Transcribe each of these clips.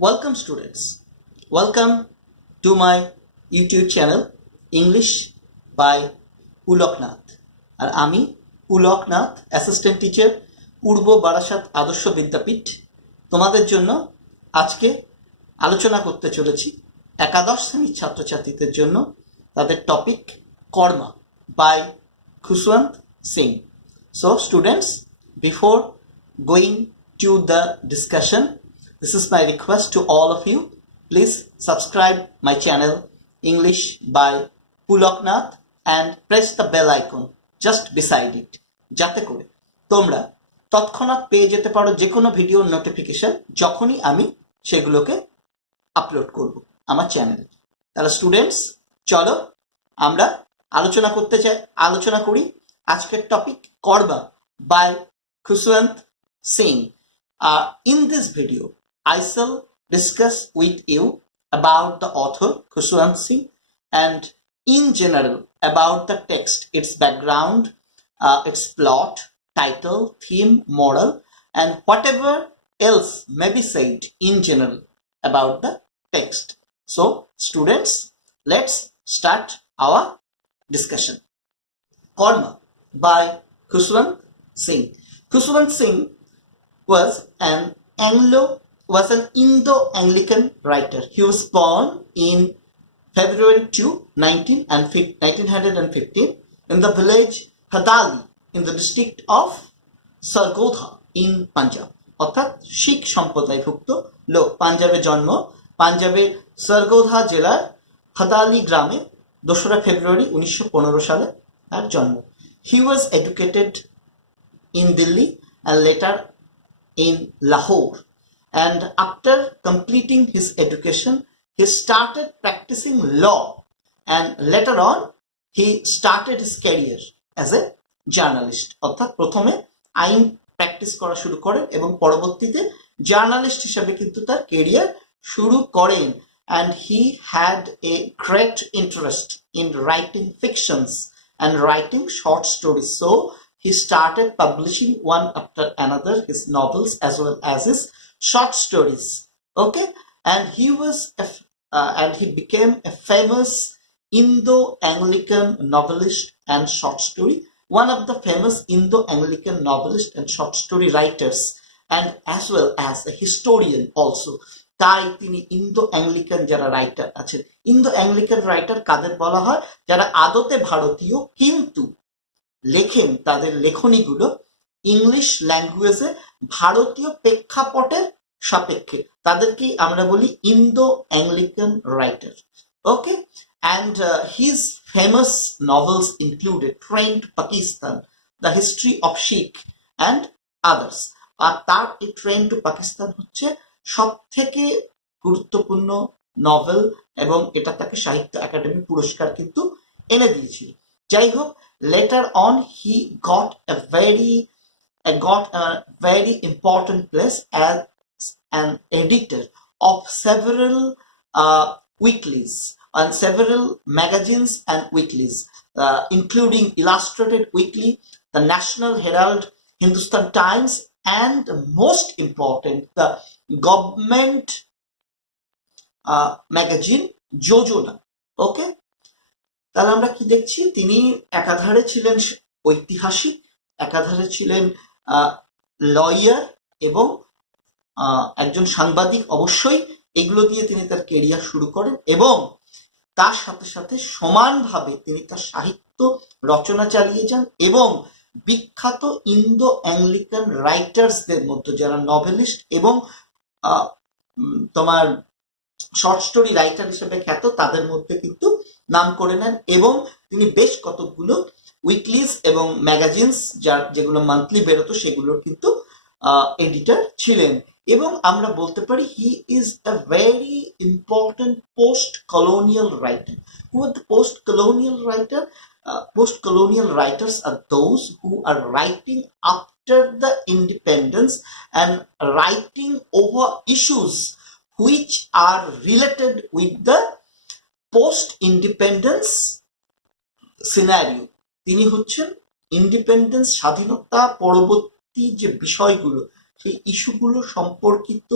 Welcome students. Welcome to my YouTube channel English by পুলকনাথ। আর আমি পুলকনাথ, assistant teacher, পূর্ব বারাসাত আদর্শ বিদ্যাপীঠ। তোমাদের জন্য আজকে আলোচনা করতে চলেছি একাদশ শ্রেণীর ছাত্রছাত্রীদের জন্য তাদের topic Karma by Khuswant Singh. So students, before going to the discussion, this is my request to all of you. Please subscribe my channel English by Puloknath and press the bell icon just beside it, যাতে করে তোমরা তৎক্ষণাৎ পেয়ে যেতে পারো যে কোনো ভিডিওর নোটিফিকেশন যখনই আমি সেগুলোকে আপলোড করব আমার চ্যানেলে। তাহলে স্টুডেন্টস, চলো আমরা আলোচনা করি আজকের topic Karma by Khuswant Singh. In this video I shall discuss with you about the author Khuswant Singh and in general about the text, its background, its plot, title, theme, moral, and whatever else may be said in general about the text. So students, let's start our discussion. Karma by Khuswant Singh. Khuswant Singh was an Indo-Anglican writer. He was born in February 2, 1915 in the village Hadali in the district of Sargodha in Punjab. অর্থাৎ শিখ সম্প্রদায়ভুক্ত লোক, পাঞ্জাবে জন্ম, পাঞ্জাবের সরগোধা জেলার হাদালি গ্রামে 2রা ফেব্রুয়ারি 1915 সালে তার জন্ম। He was educated in Delhi and later in Lahore, and after completing his education he started practicing law and later on he started his career as a journalist. অর্থাৎ প্রথমে আইন প্র্যাকটিস করা শুরু করেন এবং পরবর্তীতে জার্নালিস্ট হিসেবে কিন্তু তার ক্যারিয়ার শুরু করেন। And he had a great interest in writing fictions and writing short stories, so he started publishing one after another his novels as well as his short stories. Okay, and he became a famous Indo-Anglican novelist and short story, one of the famous Indo-Anglican novelist and short story writers, and as well as a historian also. তাই তিনি Indo Anglican যারা writer আছেন, Indo Anglican writer কাদের বলা হয়? যারা আদতে ভারতীয় কিন্তু লেখেন তাদের লেখনীগুলো ইংলিশ ল্যাঙ্গুয়েজে ভারতীয় প্রেক্ষাপটের সাপেক্ষে, তাদেরকেই আমরা বলি Indo Anglican writer. Okay, and his famous novels included Train to Pakistan, The History of Sikh and others. আর তার এই ট্রেন টু পাকিস্তান হচ্ছে সব থেকে গুরুত্বপূর্ণ নভেল এবং এটা তাকে সাহিত্য একাডেমি পুরস্কার কিন্তু এনে দিয়েছিল। যাই হোক, later on he got a very important place as an editor of several weeklies and several magazines and weeklies, including Illustrated Weekly, the National Herald, Hindustan Times, and most important, the government magazine Jojona. Okay, তাহলে আমরা কি দেখছি? তিনি একাধারে ছিলেন ঐতিহাসিক, একাধারে ছিলেন লয়ার এবং একজন সাংবাদিক। অবশ্যই এগুলো দিয়ে তিনি তার কেরিয়ার শুরু করেন এবং তার সাথে সাথে সমানভাবে তিনি তার সাহিত্য রচনা চালিয়ে যান এবং বিখ্যাত ইন্দো অ্যাংলিকান রাইটার্সদের মধ্যে যারা নভেলিস্ট এবং তোমার শর্ট স্টোরি রাইটার হিসেবে খ্যাত তাদের মধ্যে কিন্তু নাম করে নেন এবং তিনি বেশ কতগুলো উইকলিজ এবং ম্যাগাজিনস যেগুলো মান্থলি বেরোতো সেগুলোর কিন্তু এডিটর ছিলেন। এবং আমরা বলতে পারি he is a very important post colonial writer. Who are the post colonial writer? Post-colonial writers are those who are writing after the independence and writing over issues which are related with the post-independence scenario. তিনি হচ্ছেন independence, স্বাধীনতা পরবর্তী যে বিষয়গুলো সেই ইস্যুগুলো সম্পর্কিত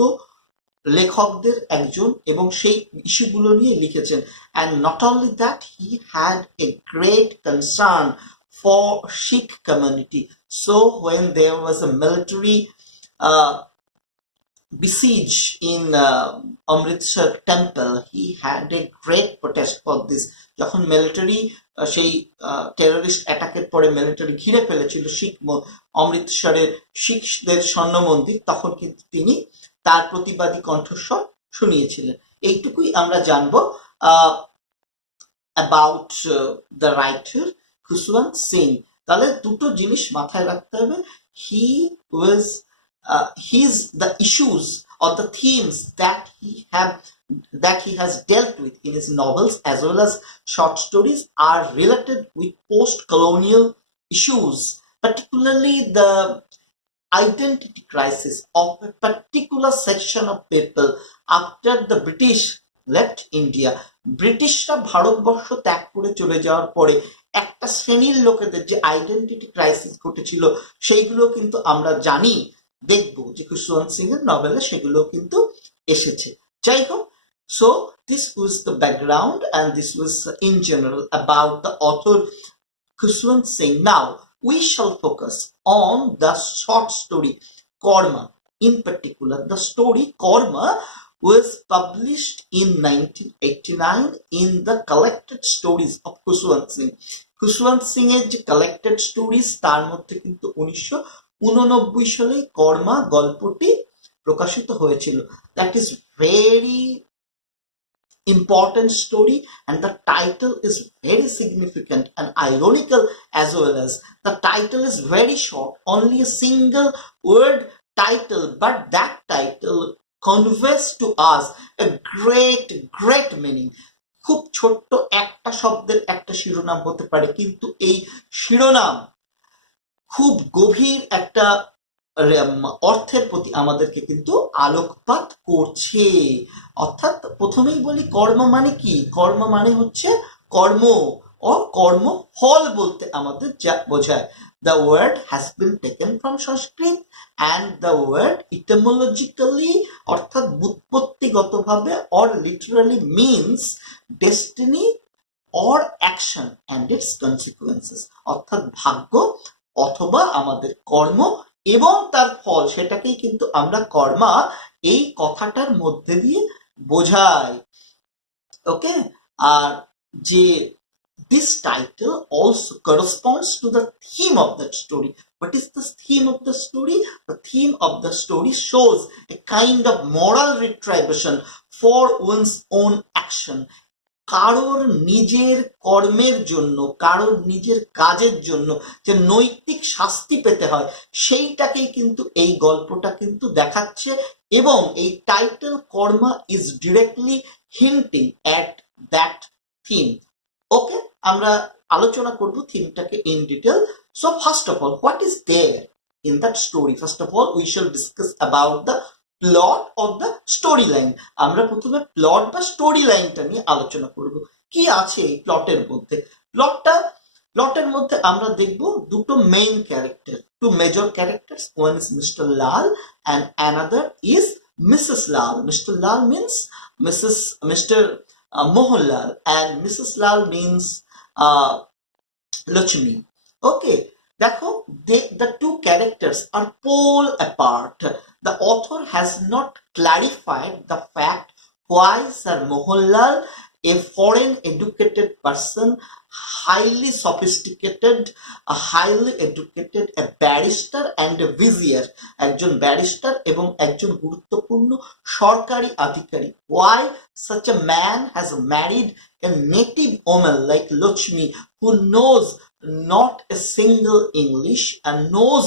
লেখকদের একজন এবং সেই ইস্যুগুলো নিয়ে লিখেছেন। And not only that, he had a great concern for Sikh community. So when there was a military besiege in Amritsar temple, he had a great protest for this. যখন মিলিটারি সেই টেররিস্ট অ্যাটাকের পরে military ঘিরে ফেলেছিল অমৃতসরের শিখদের স্বর্ণ মন্দির, তখন কিন্তু তিনি তার প্রতিবাদী কণ্ঠস্বর শুনিয়েছিলেন। এইটুকুই আমরা জানবো about the writer Khuswant Singh. তাহলে দুটো জিনিস মাথায় রাখতে হবে। he was the issues or the themes that he has dealt with in his novels as well as short stories are related with post-colonial issues, particularly the identity crisis of a particular section of people after the British left India. ব্রিটিশরা ভারতবর্ষ ত্যাগ করে চলে যাওয়ার পরে একটা শ্রেণীর লোকেদের যে আইডেন্টিটি ক্রাইসিস ঘটেছিল, সেইগুলো কিন্তু আমরা জানি, দেখবো যে খুশওয়ান্ত সিং এর নভেলে সেগুলো কিন্তু এসেছে। যাই হোক, so this was the background and this was in general about the author Khuswant Singh. Now we shall focus on the short story Korma. In particular, the story Korma was published in 1989 in the collected stories of Khuswant Singh. Khuswant Singh এর যে collected stories, তার মধ্যে কিন্তু 1989 সালে কর্মা গল্পটি প্রকাশিত হয়েছিল। That is very important story, and the title is very significant and ironical as well. As the title is very short, only a single word title, but that title conveys to us a great meaning. খুব ছোট্ট একটা শব্দের একটা শিরোনাম হতে পারে, কিন্তু এই শিরোনাম খুব গভীর একটা অর্থের প্রতি আমাদেরকে কিন্তু আলোকপাত করছে। অর্থাৎ প্রথমেই বলি কর্ম মানে কি? কর্ম মানে হচ্ছে কর্ম ও কর্ম ফল বলতে আমাদের যা বোঝায়। The word has been taken from Sanskrit and the word etymologically অর্থাৎ ব্যুৎপত্তিগতভাবে or literally means destiny or action and its consequences, অর্থাৎ ভাগ্য অথবা আমাদের কর্ম এবং তার ফল, সেটাকেই কিন্তু আমরা কর্মা এই কথাটার মধ্যে দিয়ে বোঝাই। ওকে, আর যে this title also corresponds to the theme of that story. What is the theme of the story? The theme of the story shows a kind of moral retribution for one's own action. কারোর নিজের কর্মের জন্য, কারোর নিজের কাজের জন্য যে নৈতিক শাস্তি পেতে হয়, সেইটাকেই কিন্তু এই গল্পটা কিন্তু দেখাচ্ছে। এবং এই title Karma is directly hinting at that theme. Okay, আমরা আলোচনা করব থিমটাকে in detail. So first of all, what is there in that story? First of all we shall discuss about the plot of the story line. আমরা প্রথমে plot বা story লাইনটা নিয়ে আলোচনা করব। কি আছে এই প্লটের মধ্যে? প্লটের মধ্যে আমরা দেখব দুটো main character, two major characters. One is mister Lal and another is Mrs. Lal. Mr. Lal means Mr. Mohanlal and Mrs. Lal means Lakshmi. Okay, দেখো, the two characters are pole apart. The author has not clarified the fact why Sir Mohanlal, a foreign educated person, highly sophisticated, a barrister and a vizier, একজন barrister এবং একজন গুরুত্বপূর্ণ সরকারি আধিকারিক, why such a man has married a native woman like Lakshmi who knows not a single English and knows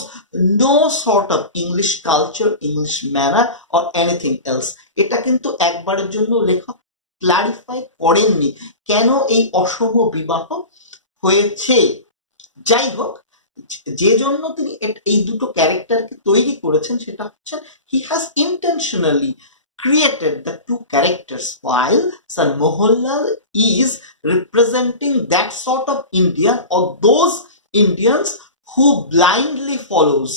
no sort of English culture, English manner or anything else. এটা কিন্তু একবারের জন্য লেখক ক্লারিফাই করেননি কেন এই অসম বিবাহ হয়েছে। যাই হোক, যে জন্য তিনি এই দুটো ক্যারেক্টারকে তৈরি করেছেন সেটা হচ্ছে he has intentionally created the two characters while Sir Mohanlal is representing that sort of Indian or those Indians who blindly follows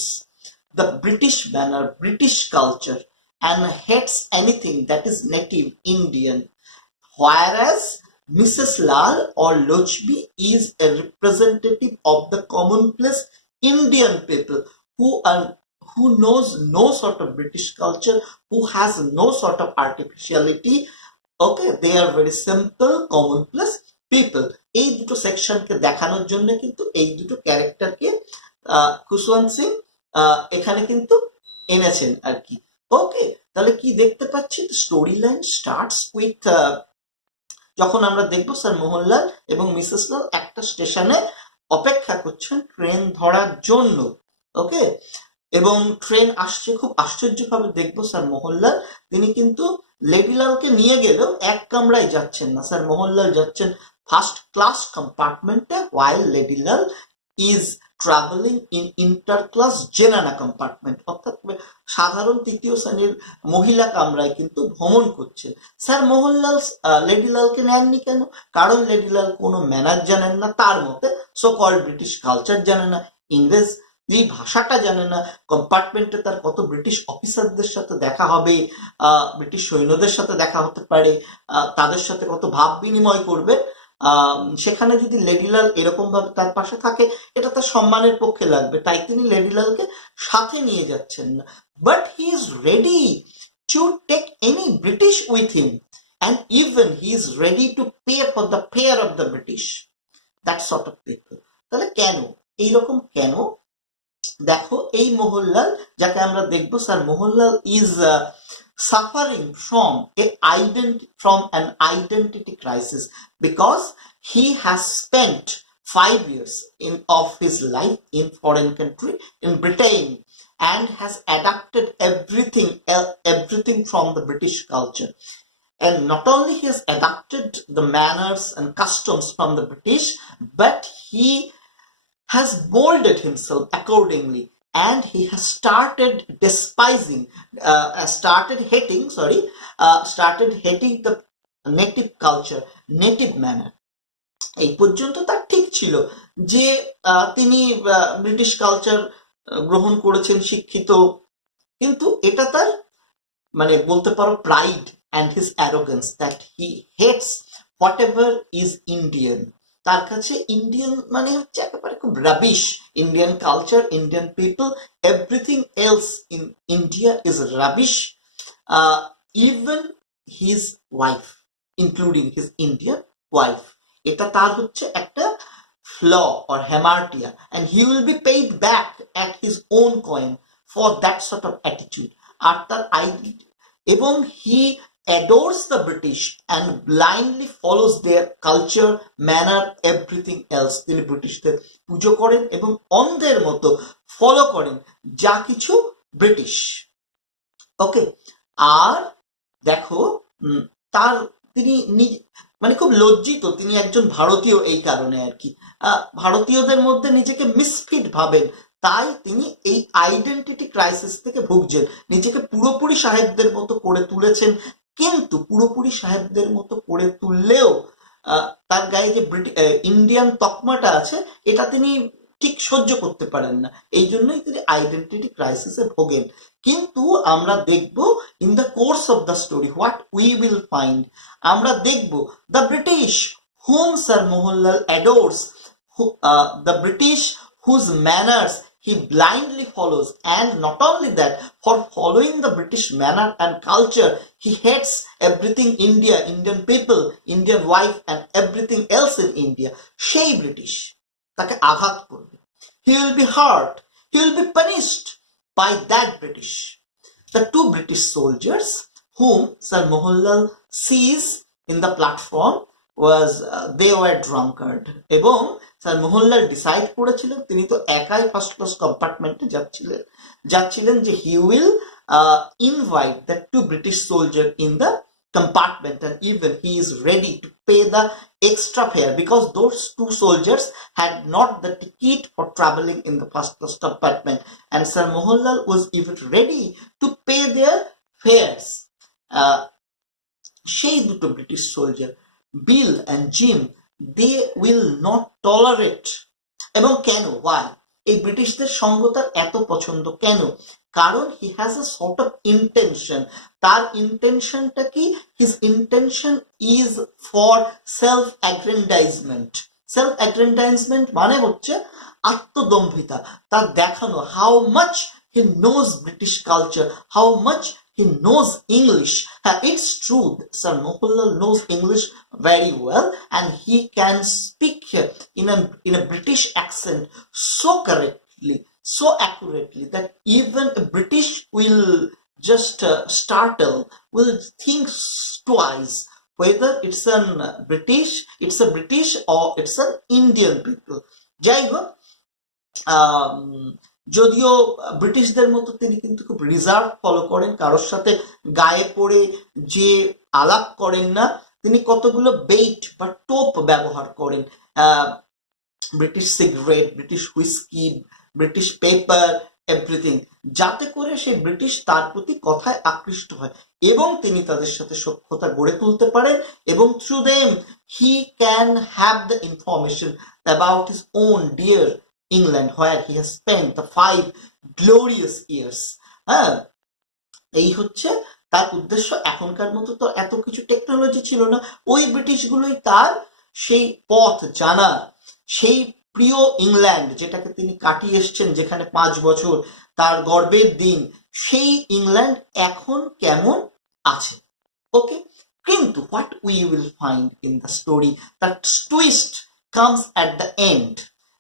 the British manner, British culture and hates anything that is native Indian, whereas Mrs. Lal or Lochbi is a representative of the commonplace Indian people who knows no sort of British culture, who has no sort of artificiality. Okay, they are very simple commonplace people. এই দুটো সেকশনকে দেখানোর জন্য কিন্তু এই দুটো ক্যারেক্টারকে খুশওয়ান্ত সিং এখানে কিন্তু এনেছেন আর কি। ওকে, তাহলে কি দেখতে পাচ্ছি, স্টোরি লাইন স্টার্টস উইথ, যখন আমরা দেখবো স্যার মোহনলাল এবং মিসেস লাল একটা স্টেশনে অপেক্ষা করছেন ট্রেন ধরার জন্য। ওকে, এবং ট্রেন আসছে, খুব আশ্চর্যভাবে দেখবো স্যার মোহনলাল তিনি কিন্তু লেডিলালকে নিয়ে গেলেও এক কামরায় যাচ্ছেন না। স্যার মোহনলাল যাচ্ছেন ফার্স্ট ক্লাস কম্পার্টমেন্টে, while Ladilal is travelling in inter class zenana compartment, অর্থাৎ সাধারণ তৃতীয় শ্রেণীর মহিলা কামরায় কিন্তু ভ্রমণ করছেন। স্যার মোহনলাল লেডিলালকে নেননি কেন? কারণ লেডিলাল কোনো ম্যানার জানেন না, তার মতে সো কল্ড ব্রিটিশ কালচার জানে না, ইংরেজ এই ভাষাটা জানে না, কম্পার্টমেন্টে তার কত ব্রিটিশ অফিসারদের সাথে দেখা হবে, ব্রিটিশ সৈন্যদের সাথে দেখা হতে পারে, তাদের সাথে কত ভাব বিনিময় করবে, সেখানে যদি লেডিলাল এরকম ভাবে তার পাশে থাকে এটা তার সম্মানের পক্ষে লাগবে, তাই তিনি লেডিলালকে সাথে নিয়ে যাচ্ছেন না। But he is ready to take any British with him, and even he is ready to pay for the fare of the British, that sort of people. তাহলে কেন এইরকম, কেন? দেখো, এই মোহনলাল যাকে আমরা দেখবো, sir Mohanlal is suffering from an identity crisis, because he has spent 5 years of his life in foreign country, in Britain, and has adapted everything from the British culture. And not only he has adapted the manners and customs from the British, but he has molded himself accordingly, and he has started hating the native culture, native manner. এই পর্যন্ত তার ঠিক ছিল যে তিনি British culture গ্রহণ করেছেন, শিক্ষিত, কিন্তু এটা তার মানে বলতে পারো pride and his arrogance, that he hates whatever is Indian. তার কাছে ইন্ডিয়ান মানে হচ্ছে একেবারে খুব rubbish, Indian culture, Indian people, everything else in India is rubbish, even his wife, including his Indian wife. এটা তার হচ্ছে একটা flaw or hamartia, and he will be paid back at his own coin for that sort of attitude. আর তার identity, এবং he adores the British and blindly follows their culture, manner, everything else. তিনি ব্রিটিশদের পুজো করেন এবং অন্ধের মতো follow করেন যা কিছু ব্রিটিশ। ওকে, আর দেখো তার তিনি মানে খুব লজ্জিত, তিনি একজন ভারতীয় এই কারণে আর কি, ভারতীয়দের মধ্যে নিজেকে মিসফিট ভাবেন, তাই তিনি এই আইডেন্টিটি ক্রাইসিস থেকে ভুগছেন। নিজেকে পুরোপুরি সাহেবদের মতো করে তুলেছেন, কিন্তু পুরোপুরি সাহেবদের মতো করে তুললেও তার গায়ে যে ইন্ডিয়ান তকমাটা আছে এটা তিনি ঠিক সহ্য করতে পারেন না, এই জন্যই তিনি আইডেন্টিটি ক্রাইসিসে ভোগেন। কিন্তু আমরা দেখব in the course of the story what we will find, আমরা দেখব the British whom sir Mohanlal adores, the British whose manners he blindly follows, and not only that, for following the British manner and culture, he hates everything India, Indian people, Indian wife, and everything else in India. সেই British তাকে আঘাত করবে, he will be hurt, he will be punished by that British. The two British soldiers whom Sir Mohanlal sees in the platform was they were drunkard, এবং sir Mohanlal decide করেছিলেন, তিনি তো একাই first class কম্পার্টমেন্টে যাচ্ছিলেন যে he will invite the two British soldier in the compartment, and even he is ready to pay the extra fare because those two soldiers had not the ticket for traveling in the first class compartment, and Sir Mohanlal was even ready to pay their fares. সেই দুটো British soldier bill and gym, they will not tolerate, এবং কেন, why এই ব্রিটিশদের সঙ্গ তার এত পছন্দ কেন? কারণ he has a sort of intention. তার ইন্টেনশনটা কি? His intention is for self aggrandisement. Self aggrandisement মানে হচ্ছে আত্মদম্ভিতা, তার দেখানো how much he knows British culture, how much he knows English. It's true, Sir Mohanlal knows English very well, and he can speak in a British accent so correctly, so accurately, that even a British will just startle, will think twice whether it's a British or it's an Indian people. যাই হোক, যদিও ব্রিটিশদের মতো তিনি কিন্তু খুব reserve follow করেন, কারোর সাথে গায়ে পড়ে যে আলাপ করেন না, তিনি কতগুলো বেইট বা টোপ ব্যবহার করেন, British cigarette, British whisky, British paper, everything, যাতে করে সেই ব্রিটিশ তার প্রতি কথায় আকৃষ্ট হয় এবং তিনি তাদের সাথে সখ্যতা গড়ে তুলতে পারেন, এবং through them he can have the information about his own dear England, where he has spent the 5 glorious years. এই হচ্ছে তার উদ্দেশ্য। এখনকার মতো তো এত কিছু টেকনোলজি ছিল না, ওই ব্রিটিশগুলোই তার সেই পথ জানা, সেই প্রিয় ইংল্যান্ড যেটাকে তিনি কাটিয়ে এসছেন, যেখানে 5 বছর তার গর্বের দিন, সেই ইংল্যান্ড এখন কেমন আছে। ওকে, কিন্তু what we will find in the story, that twist comes at the end.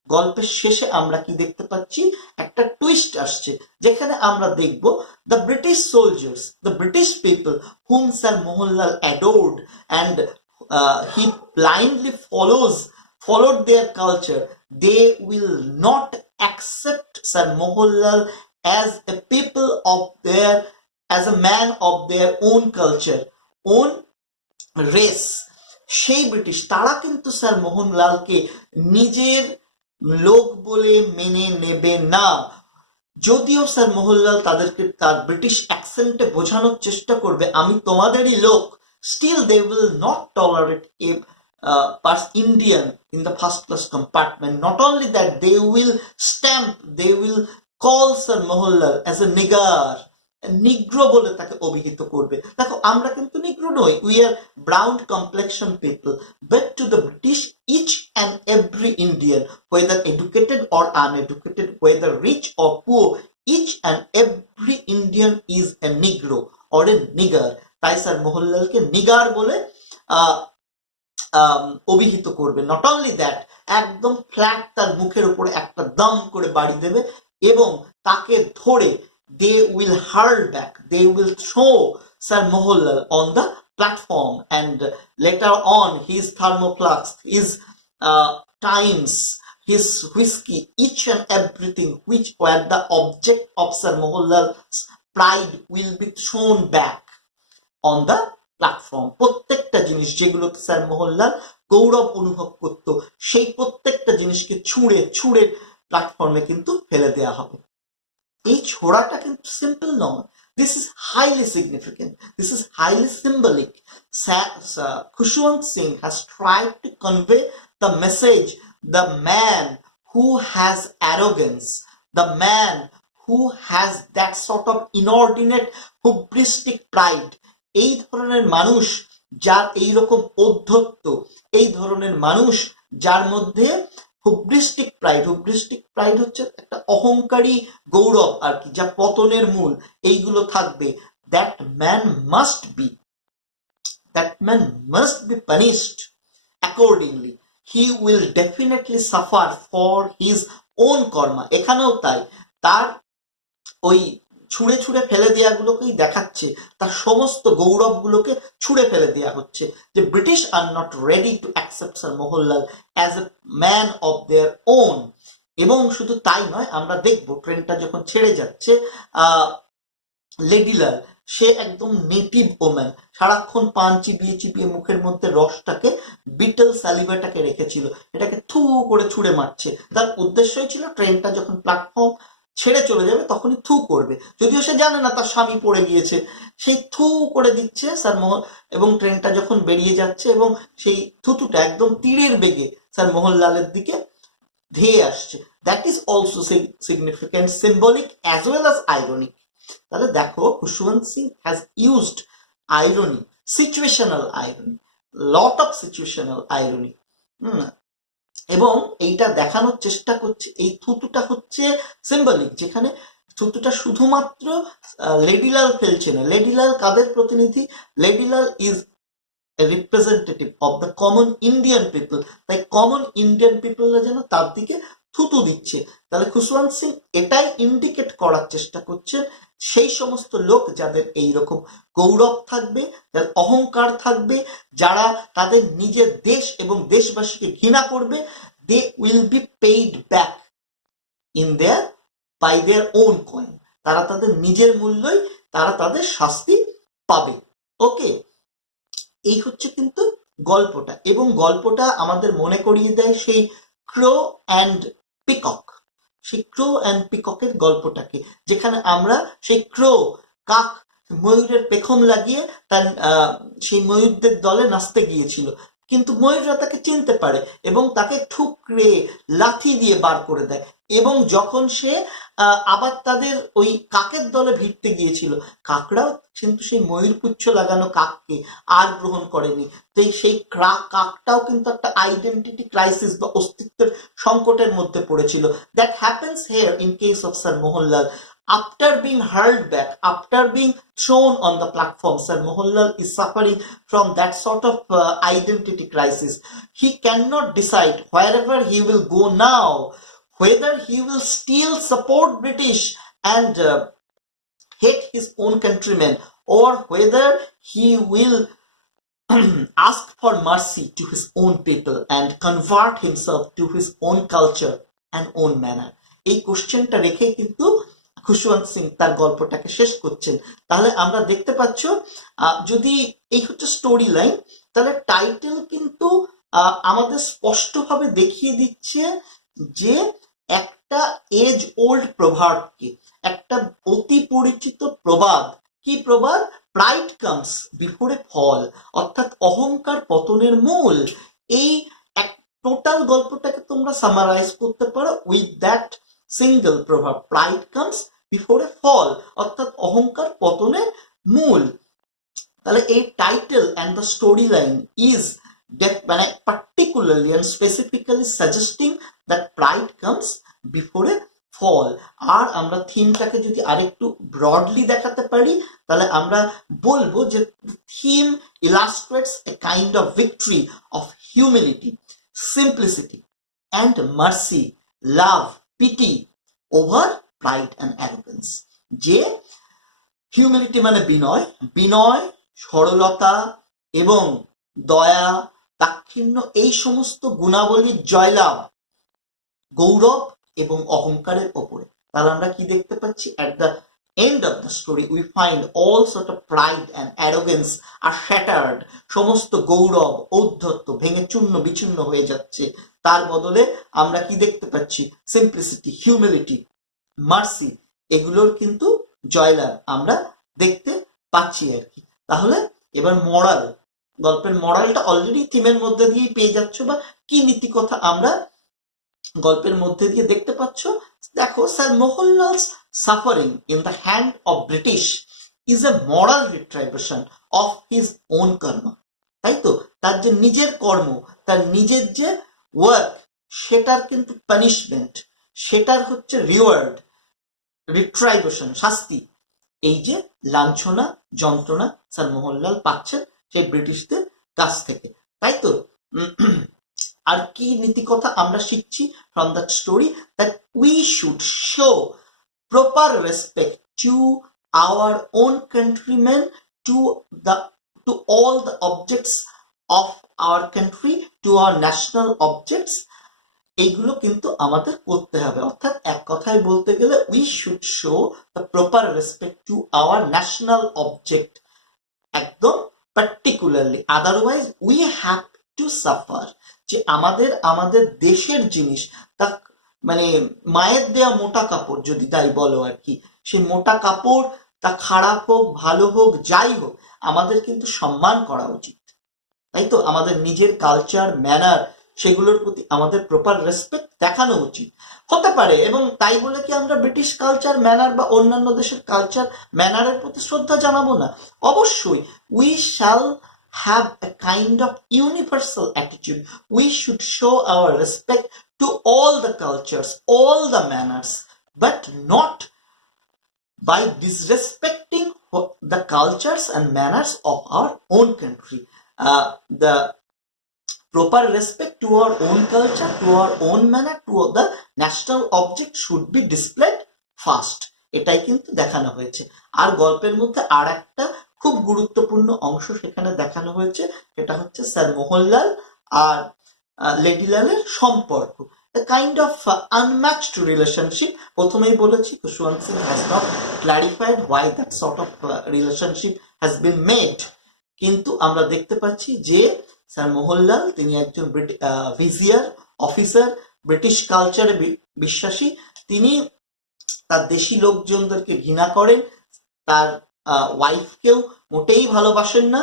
গল্পের শেষে আমরা কি দেখতে পাচ্ছি? একটা টুইস্ট আসছে, যেখানে আমরা দেখব the British soldiers, the British people whom sir Mohanlal adored and he blindly followed their culture, they will not accept Sir Mohanlal as a people of as a man of their own culture, own race. সেই British তারা কিন্তু sir মোহনলালকে নিজের লোক বলে মেনে নেবে না। যদিও স্যার মোহনলাল তাদেরকে তার ব্রিটিশ অ্যাকসেন্টে বোঝানোর চেষ্টা করবে আমি তোমাদেরই লোক, still they will not tolerate a Indian in the first class compartment. Not only that, they will call Sir Mohanlal as a nigger, negro বলে তাকে অভিহিত করবে। দেখো, আমরা কিন্তু নিগ্রো নই, we are brown complexion people, but to the British each and every Indian, whether educated or uneducated, whether rich or poor, each and every Indian is a negro or a nigger. তাই sir মোহনলালকে Nigar বলে অভিহিত করবে। Not only that, একদম flat তার মুখের উপরে একটা দম করে বাড়ি দেবে এবং তাকে ধরে they will hurl back, they will throw Sir Mohanlal on the platform, and later on his thermoflask, his times, his whiskey, each and everything which were the object of Sir Mohanlal's pride will be thrown back on the platform. প্রত্যেকটা জিনিস যেগুলোকে sir Mohanlal গৌরব অনুভব করত, সেই প্রত্যেকটা জিনিসকে ছুঁড়ে ছুঁড়ে প্ল্যাটফর্মে কিন্তু ফেলে দেওয়া হবে। এই ছোড়াটা কিন্তু সিম্পল নয়, this is highly significant, this is highly symbolic. Khuswant Singh has tried to convey the message, the man who has arrogance, the man who has that sort of inordinate hubristic pride, এই ধরনের মানুষ যার এইরকম ঔদ্ধত্য, এই ধরনের মানুষ যার মধ্যে হুব্রিস্টিক প্রাইড হচ্ছে একটা অহংকারী গৌরব আর কি, যা পতনের মূল, এইগুলো থাকবে, that man must be punished accordingly, he will definitely suffer for his own karma. এখানেও তাই, তার ওই ছুঁড়ে ছুঁড়ে ফেলে দেওয়াগুলোকেই দেখাচ্ছে, তার সমস্ত গৌরবগুলোকে ছুঁড়ে ফেলে দেওয়া হচ্ছে, যে British are not ready to accept sir Mohanlal as a man of their own. এবং শুধু তাই নয়, আমরা দেখবো ট্রেনটা যখন ছেড়ে যাচ্ছে, লেডিলাল সে একদম নেটিভ ওম্যান, সারাক্ষণ পান চিবিয়ে চিবিয়ে মুখের মধ্যে রসটাকে, বিটল স্যালিভাটাকে রেখেছিল, এটাকে থু করে ছুঁড়ে মারছে। তার উদ্দেশ্য ছিল ট্রেনটা যখন প্ল্যাটফর্ম ছেড়ে চলে যাবে তখনই থু করবে, যদিও সে জানে না তার স্বামী পড়ে গিয়েছে, সেই থু করে দিচ্ছে স্যার মোহন, এবং ট্রেনটা যখন বেরিয়ে যাচ্ছে এবং সেই থুতুটা একদম তীরের বেগে স্যার মোহনলালের দিকে ধেয়ে আসছে। That is also significant, symbolic as well as ironic. তাহলে দেখো Khushwant Singh has used irony, situational irony, lot of situational irony, এবং এইটা দেখানোর চেষ্টা করছে এই থুতুটা হচ্ছে সিম্বলিক, যেখানে থুতুটা শুধুমাত্র লেডিলাল ফেলছে না। লেডিলাল কাদের প্রতিনিধি? Ladilal is representative of the common Indian people, তাই কমন ইন্ডিয়ান পিপলরা যেন তার দিকে থুতু দিচ্ছে। তাহলে খুশবন্ত সিং এটাই ইন্ডিকেট করার চেষ্টা করছেন সেই সমস্ত লোক যাদের এইরকম গৌরব থাকবে, যাদের অহংকার থাকবে, যারা তাদের নিজের দেশ এবং দেশবাসীকে ঘৃণা করবে, they will be paid back in their by their own coin, তারা তাদের নিজের মূল্যই তারা তাদের শাস্তি পাবে। ওকে, এই হচ্ছে কিন্তু গল্পটা, এবং গল্পটা আমাদের মনে করিয়ে দেয় সেই ক্রো অ্যান্ড পিকক, সেই ক্রো অ্যান্ড পিককের গল্পটাকে, যেখানে আমরা সেই ক্রো, কাক, ময়ূরের পেখম লাগিয়ে তার সেই ময়ূরদের দলে নাচতে গিয়েছিল, কিন্তু ময়ূররা তাকে চিনতে পারে এবং তাকে ঠুকরে লাথি দিয়ে বার করে দেয়। এবং যখন সে আবার তাদের ওই কাকের দলে ভিড়তে গিয়েছিল, কাকরাও কিন্তু সেই ময়ূরপুচ্ছ লাগানো কাককে আর গ্রহণ করেনি। সেই কাকটাও কিন্তু একটা আইডেন্টিটি ক্রাইসিস বা অস্তিত্বের সংকটের মধ্যে পড়েছিল। That happens here in case of sir Mohanlal. After being hurled back, after being thrown on the platform, Sir Mohanlal is suffering from that sort of identity crisis. He cannot decide wherever he will go now, whether he will still support British and hate his own countrymen, or whether he will ask for mercy to his own people and convert himself to his own culture and own manner. এই কোশ্চেনটা রেখে কিন্তু খুশবন্ত সিং তার গল্পটাকে শেষ করছেন। তাহলে আমরা দেখতে পাচ্ছ, যদি এই হচ্ছে স্টোরি লাইন, তাহলে টাইটেল কিন্তু আমাদের স্পষ্টভাবে দেখিয়ে দিচ্ছে যে একটা এজ ওল্ড প্রভাবকে, একটা অতি পরিচিত প্রবাদ, কি প্রবাদ? Pride comes before a fall, অর্থাৎ অহংকার পতনের মূল। এই এক টোটাল গল্পটাকে তোমরা সামারাইজ করতে পারো with that single proverb, pride comes before a fall, অর্থাৎ অহংকার পতনের মূল। তাহলে এই title and the story line is মানে particularly and specifically suggesting that pride comes before a fall. আর আমরা থিমটাকে যদি আরেকটু ব্রডলি দেখাতে পারি, তাহলে আমরা বলবো যে theme illustrates a kind of victory of humility, simplicity and mercy, love, pity over pride and arrogance. যে হিউমিলিটি মানে বিনয়, বিনয়, সরলতা এবং দয়া, দাক্ষিণ্য, এই সমস্ত গুণাবলীর জয়লাভ গৌরব এবং অহংকারের ওপরে। তাহলে আমরা কি দেখতে পাচ্ছি? at the end of the story we find all sort of pride and arrogance are shattered, সমস্ত গৌরব, ঔদ্ধত্য ভেঙে চূর্ণ বিচূর্ণ হয়ে যাচ্ছে। তার বদলে আমরা কি দেখতে পাচ্ছি? সিম্পলিসিটি, হিউমিলিটি, মার্সি, এগুলোর কিন্তু জয়লাভ আমরা দেখতে পাচ্ছি আর কি। তাহলে এবার মরাল, গল্পের মরালটা অলরেডি থিমের মধ্যে দিয়ে পেয়ে যাচ্ছ, বা কি নীতি কথা আমরা গল্পের মধ্যে দিয়ে দেখতে পাচ্ছ। দেখো, sir Mohanlal's suffering in the hand of British is a moral retribution of his own karma. তাই তো, তার যে নিজের কর্ম, তার নিজের যে ওয়ার্ক, সেটার কিন্তু পানিশমেন্ট, সেটার হচ্ছে রিওয়ার্ড, রিট্রাইবেশন, শাস্তি। এই যে লাঞ্ছনা, যন্ত্রণা স্যার মোহনলাল পাচ্ছেন সেই ব্রিটিশদের কাছ থেকে। তাই তো, আর কি নীতি কথা আমরা শিখছি from that story? that we should show proper respect to our own countrymen, to all the objects of our country, to our national objects. এইগুলো কিন্তু আমাদের করতে হবে। অর্থাৎ এক কথায় বলতে গেলে we should show the proper respect to our national object, একদম particularly, otherwise we have to suffer। যে আমাদের দেশের জিনিস, তা মানে মায়ের দেয়া মোটা কাপড় যদি তাই বলো আর কি, সেই মোটা কাপড় তা খারাপ হোক ভালো হোক যাই হোক, আমাদের কিন্তু সম্মান করা উচিত। তাই তো, আমাদের নিজের কালচার, ম্যানার, সেগুলোর প্রতি আমাদের প্রপার রেসপেক্ট দেখানো উচিত। হতে পারে, এবং তাই বলে কি আমরা ব্রিটিশ কালচার ম্যানার বা অন্যান্য দেশের কালচার ম্যানারের প্রতি শ্রদ্ধা জানাবো না? অবশ্যই we shall have a kind of universal attitude. We should show our respect to all the cultures, all the manners, but not by disrespecting the cultures and manners of our own country. The proper respect to our own culture, to our own manner, to the national object should be displayed first. এটাই কিন্তু দেখানো হয়েছে। আর গল্পের মধ্যে আর একটা খুব গুরুত্বপূর্ণ অংশ সেখানে দেখানো হয়েছে, সেটা হচ্ছে স্যার মোহনলাল আর লেডিলালের সম্পর্ক, a kind of unmatched relationship. প্রথমেই বলেছি খুশওয়ান্ত Singh has not clarified why that sort of relationship has been made, কিন্তু আমরা দেখতে পাচ্ছি যে স্যার মোহনলাল তিনি একজন ভিজিয়ার অফিসার, ব্রিটিশ কালচারে বিশ্বাসী, তিনি তার দেশি লোকজনদেরকে ঘৃণা করেন, তার ওয়াইফকেও মোটেই ভালোবাসেন না,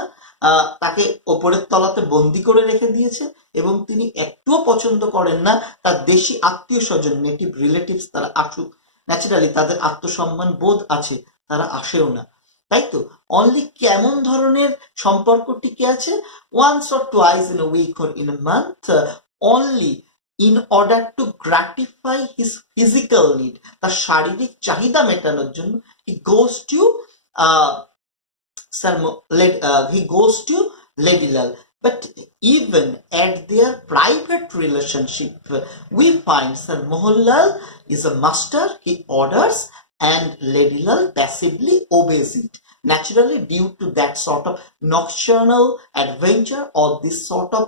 তাকে ওপরের তলাতে বন্দি করে রেখে দিয়েছে, এবং তিনি একটুও পছন্দ করেন না তার দেশি আত্মীয় স্বজন নেটিভ রিলেটিভস তারা আসুক। ন্যাচারালি তাদের আত্মসম্মান বোধ আছে, তারা আসেও না, তাই তো? অনলি কেমন ধরনের সম্পর্ক টিকে আছে? Once or twice in a week or in a month, only in order to gratify his physical need, তার শারীরিক চাহিদা মেটানোর জন্য he goes to লেডিলাল. But even at their private relationship, we find Sir Mohanlal is a master, he orders, and Ladilal passively obeys it. Naturally, due to that sort of nocturnal adventure or this sort of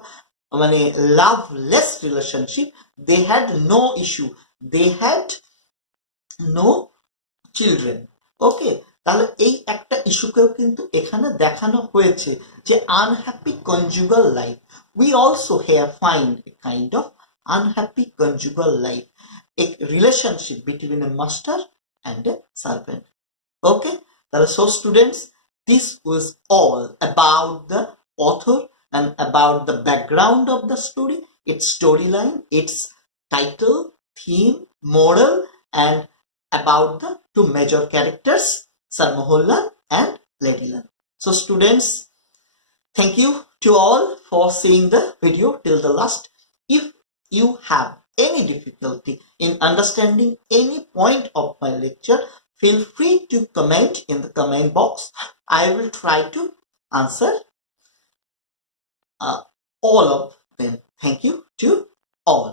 loveless relationship, they had no issue, they had no children. ওকে, তাহলে এই একটা ইস্যুকেও কিন্তু এখানে দেখানো হয়েছে যে unhappy conjugal life, we also here find a kind of unhappy conjugal life, a relationship between a master and a servant. Okay, তাহলে so students, this was all about the author and about the background of the story, its storyline, its title, theme, moral, and about the two major characters, Sir Mohanlal and Ladilal. So students, thank you to all for seeing the video till the last. If you have any difficulty in understanding any point of my lecture, feel free to comment in the comment box. I will try to answer all of them. Thank you to all.